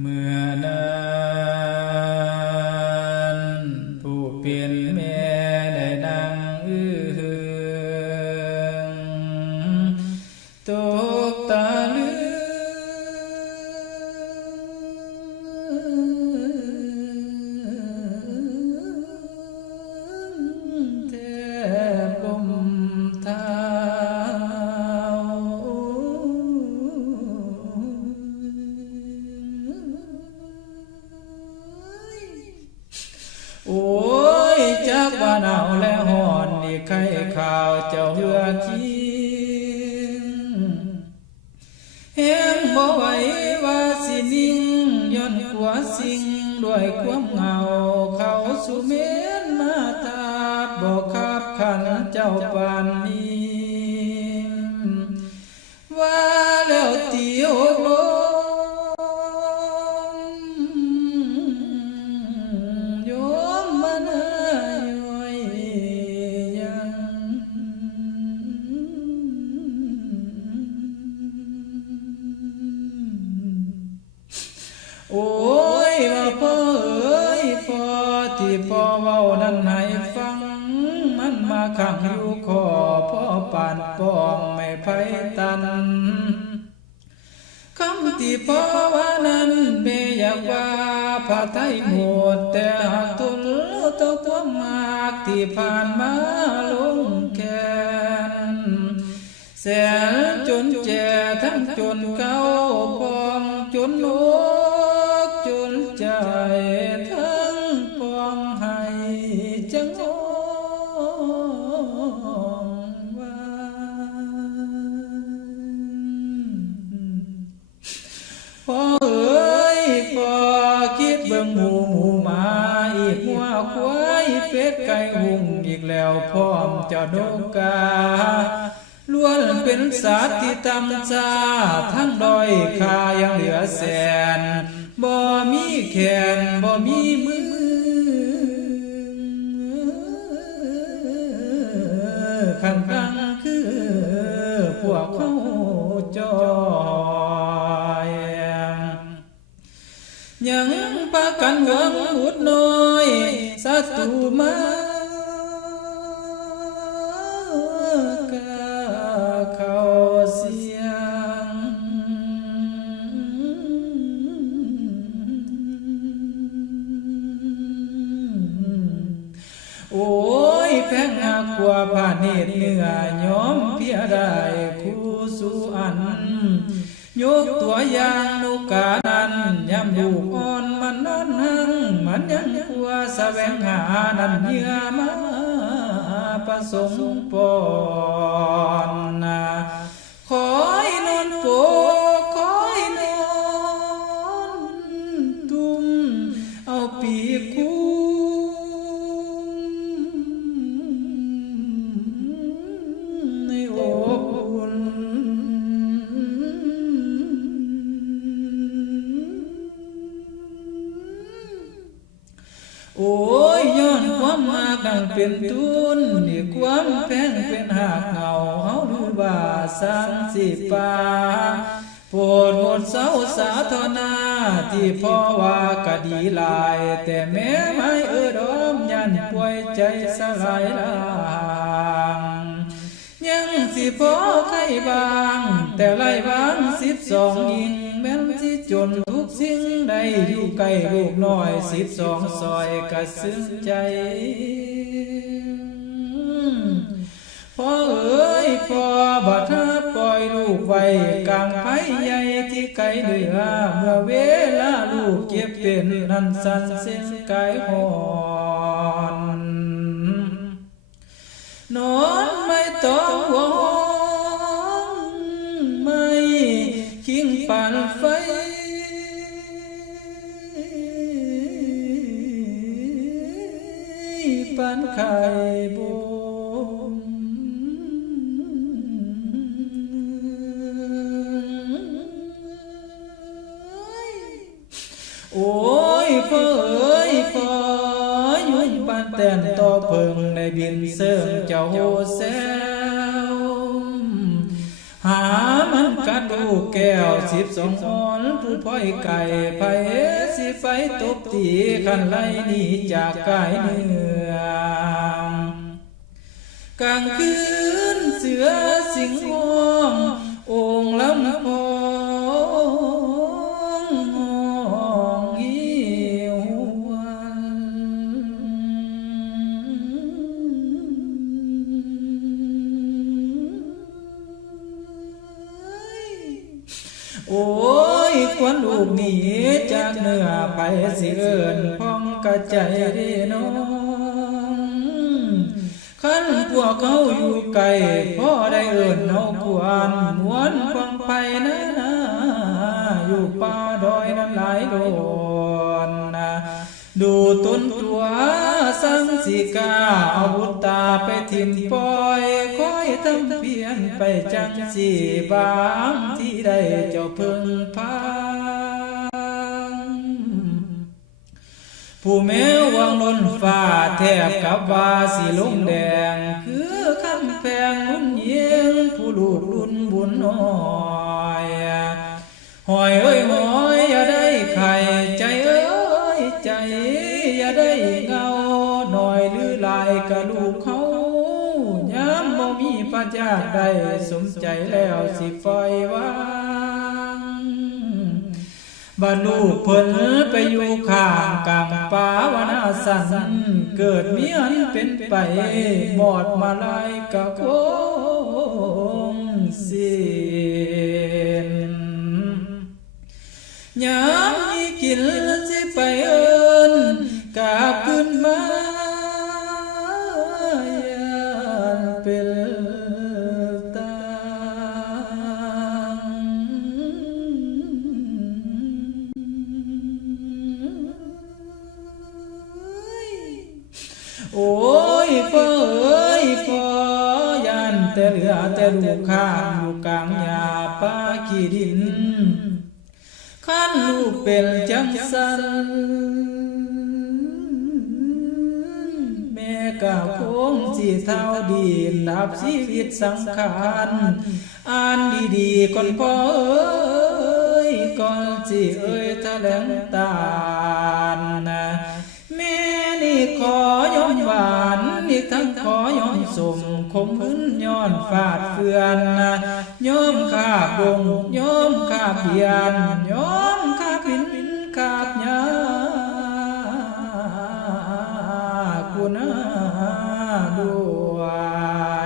เมื่อนั้น โอ้ยจักบ้านเอาและหอนนี่ใครข่าวเจ้าเหือคิงเห็นบ่ไหวว่าสินิ่งย้อนกว่าสิ่งด้วยความเหงาเขาสุเมนมาตาบบ่คับขันเจ้าปานนี้ พ่อปานป้องไม่ไผตันคำที่พ่อว่านั้นเบอยากว่าพระไทยหมดแต่หากทุนตัวควมากที่ผ่านมาลงแกนแสนจนแจทั้งจนเก้าปองจนโล เป็ดไก่หุงอีกแล้วพร้อมเจะดกกาล้วนเป็นสัตว์ที่ตำซาทั้งดอยคายังเหลือแสน บ่มีแขนบ่มีมือขันกังคือพวกเขาจอยยังปากันหวังอุดน้อยศัตรูมากาเขาเสียงโอ้ยแพงว่าผ่าน หตุเนื้อยอมเพียได้คู่สู่อันยกตัวอย่างนุกานันยำดูอ่ วแสวงหานั้นเยื่อมาประสงค์ปอน เป็นทุนนี่ความแพงเป็นหากเงาเฮาหรือว่าสังสิปาโปรดหมดเสาสาธนาที่พ่อว่ากะดีหลาย แต่แม้ไม่เออดอมยันป่วยใจสลายลางยังสิพอใครบาง แต่ไรบางสิบสองยิงแม้นสิจนทุกสิ่งใดอยู่ใกล้ลูกน้อยสิบสองซอยกระซึ้งใจ เอ้ยพ่อบัดทับปล่อยลูกไว้กลางไผใหญ่ที่ไกลเหนือเมื่อเวลาลูกเจ็บเป็นนั่นสั่นเส้นกายหอนนอนไม่ต้องห่วงไม่คิงปานไฟ งปานต่อเพิงในบินเสริมเจ้าโหแซวหามันกัดดูกแก้วสิบสองอ่อนผู้พ่อยไก่ไผสิไฟตบตีขันไล่หนีจากกายเนื้อกลางคืนเสือสิงห้ององค์ลำพอ นีจากเนื้อไปสิเอินพ้องกระใจเด้น้องขันพวกเขาอยู่ไกลพ่อได้เอินเอาควรมวนฟังไปนะนะอยู่ป่าดอยนั้นหลายโดนนะดูต้นตัวสังสิกาเอาบุตตาไปทิมปล่อยคอยทำเพียนไปจังสีบางที่ได้เจ้าเพิ่งพา ผู้แม้วางล้นฟ้าแทบกับว่าสีลงแดง คือคำแพงหุ่นเยียงผู้ลูกรุ่นบุญน้อยหอยเอ้ยหอยอย่าได้ไข่ใจเอ้ยใจ อย่าได้เงาหน่อยหรือลายกระลูกเขาย้ำบ่มีปัญญาได้สมใจแล้วสิปล่อยวาง บรรลุผลไปอยู่ข้างกลางป่าวนาสัน เกิดเมียนเป็นไปหมอดมาลายกะโคงสินยา ข้างอยู่กลางหญ้าป่าขี้ดินขันลูกเป็นจังสันแม่ก็คงสิเท่าดีนับชีวิตสังขารอ่านดีๆก่อนพ่อเอ้ยก่อนสิเอ้ยแถลงตานนะแม่นี่ขอย้อมหวานนี่ทั้งขอย้อมสม คมพื้นย้อนฟาดเฟือนนะยอมข้าบงยอมข้าเบียนยอมข้าปินข้าบยาคุณาด้ว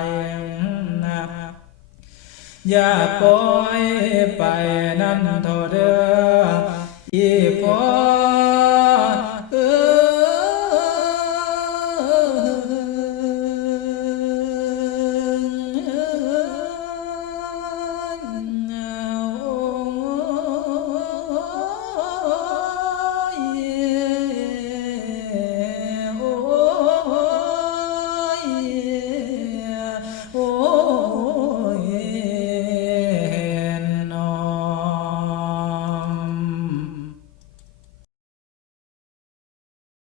ยนะอย่าปล่อยไปนั่นเท่าเด้ออีพอ